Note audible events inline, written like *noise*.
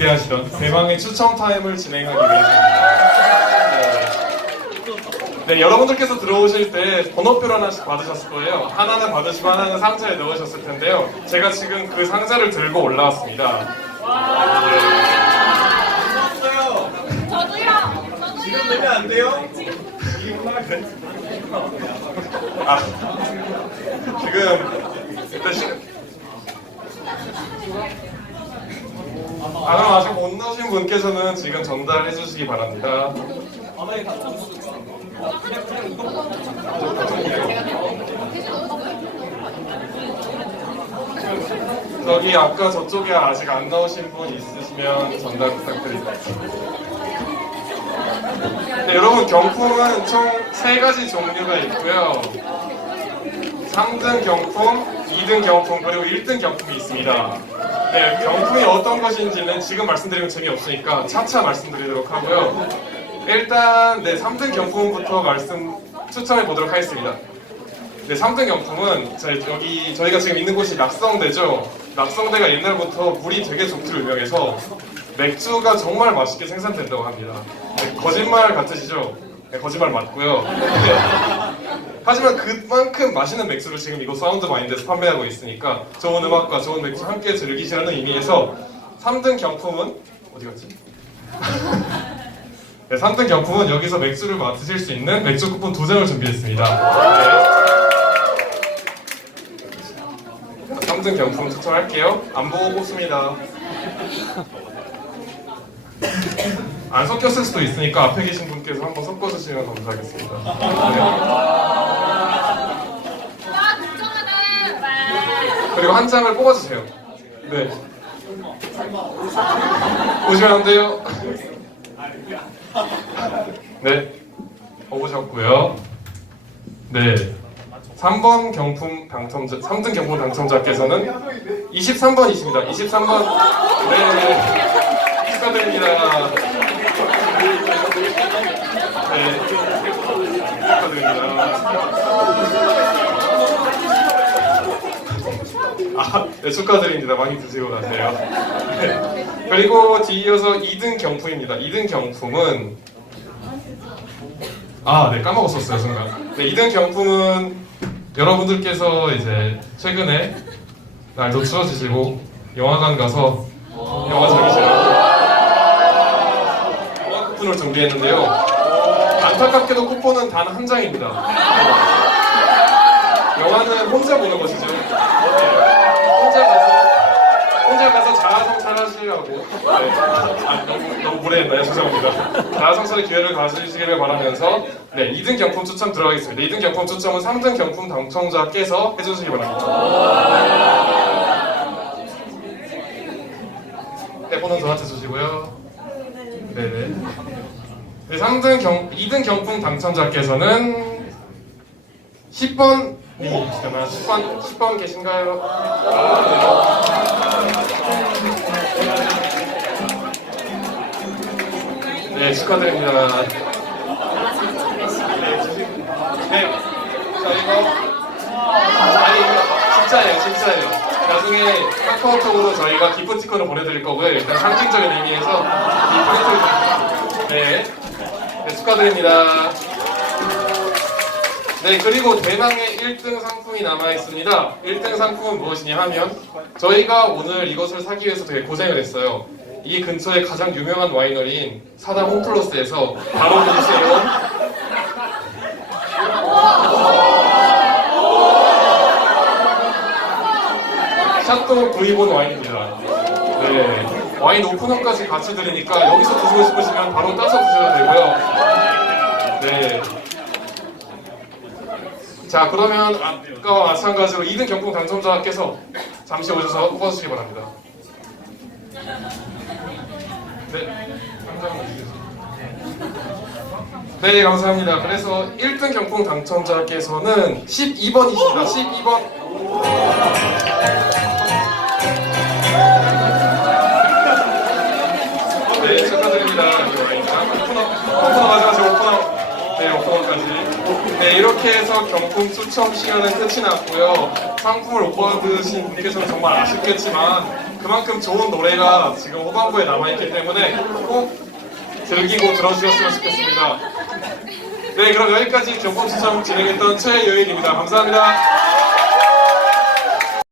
기대하시던 대망의 추첨 타임을 진행하기 위해서입니다. 네. 네, 여러분들께서 들어오실 때 번호표를 하나씩 받으셨을 거예요. 하나는 받으시고 하나는 상자에 넣으셨을 텐데요. 제가 지금 그 상자를 들고 올라왔습니다. 저도요. 지금 되면 안 돼요? 아, 지금 일단 시... 아, 그럼 아직 못 넣으신 분께서는 지금 전달해 주시기 바랍니다. 저기 아까 저쪽에 아직 안 넣으신 분 있으시면 전달 부탁드립니다. 네, 여러분 경품은 총 세 가지 종류가 있고요. 3등 경품, 2등 경품, 그리고 1등 경품이 있습니다. 네, 경품이 어떤 것인지는 지금 말씀드리면 재미없으니까 차차 말씀드리도록 하고요. 일단 네, 3등 경품부터 말씀 추천해 보도록 하겠습니다. 네, 3등 경품은 저희, 여기 저희가 지금 있는 곳이 낙성대죠. 낙성대가 옛날부터 물이 되게 좋기로 유명해서 맥주가 정말 맛있게 생산된다고 합니다. 네, 거짓말 같으시죠? 네, 거짓말 맞고요. 네. 하지만 그만큼 맛있는 맥주를 지금 이곳 사운드 마인드에서 판매하고 있으니까 좋은 음악과 좋은 맥주 함께 즐기시라는 의미에서 3등 경품은 어디 갔지? *laughs* 네, 3등 경품은 여기서 맥주를 맡으실 수 있는 맥주 쿠폰 두 장을 준비했습니다. 네. 3등 경품 추천할게요. 안 보고 뽑습니다. 안 섞였을 수도 있으니까 앞에 계신 분께서 한번 섞어주시면 감사하겠습니다. 네. 와, 걱정하다. 와. 그리고 한 장을 뽑아주세요. 네. 보시면 안 돼요. 네. 뽑으셨고요. 네. 3번 경품 당첨자, 3등 경품 당첨자께서는 23번이십니다. 23번. 네. 축하드립니다. 네. 축하드립니다. 아, 네, 축하드립니다. 많이 드시고 가세요. 네. 그리고 뒤이어서 2등 경품입니다. 2등 경품은 아, 네, 까먹었었어요, 순간. 네, 2등 경품은 여러분들께서 이제 최근에 날도 추워지시고 영화관 가서 영화 즐 준비했는데요. 안타깝게도 쿠폰은 단 한 장입니다. 영화는 혼자 보는 것이죠. 혼자 가서 혼자 가서 자아성찰 하시라고. 네. 아, 너무 너무 무례했나요? 죄송합니다. 자아성찰의 기회를 가지시기를 바라면서 네 2등 경품 추첨 들어가겠습니다. 2등 경품 추첨은 3등 경품 당첨자께서 해주시기 바랍니다. 네, 번호 저한테 주시고요. 네네. 네, 3등 경, 2등 경품 당첨자께서는 10번 님, 잠깐만 10번 10번 계신가요? 네, 축하드립니다. 네, 자 이거 아니 진짜예요, 진짜예요. 나중에 카카오톡으로 저희가 기프티콘을 보내드릴 거고요. 일단 상징적인 의미에서 이 프린트를 네, 네 축하드립니다. 네, 그리고 대망의 1등 상품이 남아 있습니다. 1등 상품은 무엇이냐 하면 저희가 오늘 이것을 사기 위해서 되게 고생을 했어요. 이 근처에 가장 유명한 와이너리인 사당 홈플러스에서 바로 보세요. 샤또 브이본 와인입니다. 네, 와인 오픈업까지 같이 드리니까 여기서 드시고 싶으시면 바로 따서 드셔도 되고요. 네. 자 그러면 아까와 마찬가지로 2등 경품 당첨자께서 잠시 오셔서 뽑아주시기 바랍니다. 네, 감사합니다. 네, 감사합니다. 그래서 1등 경품 당첨자께서는 12번이십니다. 12번. 네, 이렇게 해서 경품 추첨 시간은 끝이 났고요. 상품을 못 받으신 분께서는 정말 아쉽겠지만 그만큼 좋은 노래가 지금 후반부에 남아있기 때문에 꼭 즐기고 들어주셨으면 좋겠습니다. 네, 그럼 여기까지 경품 추첨 진행했던 최요일입니다. 감사합니다.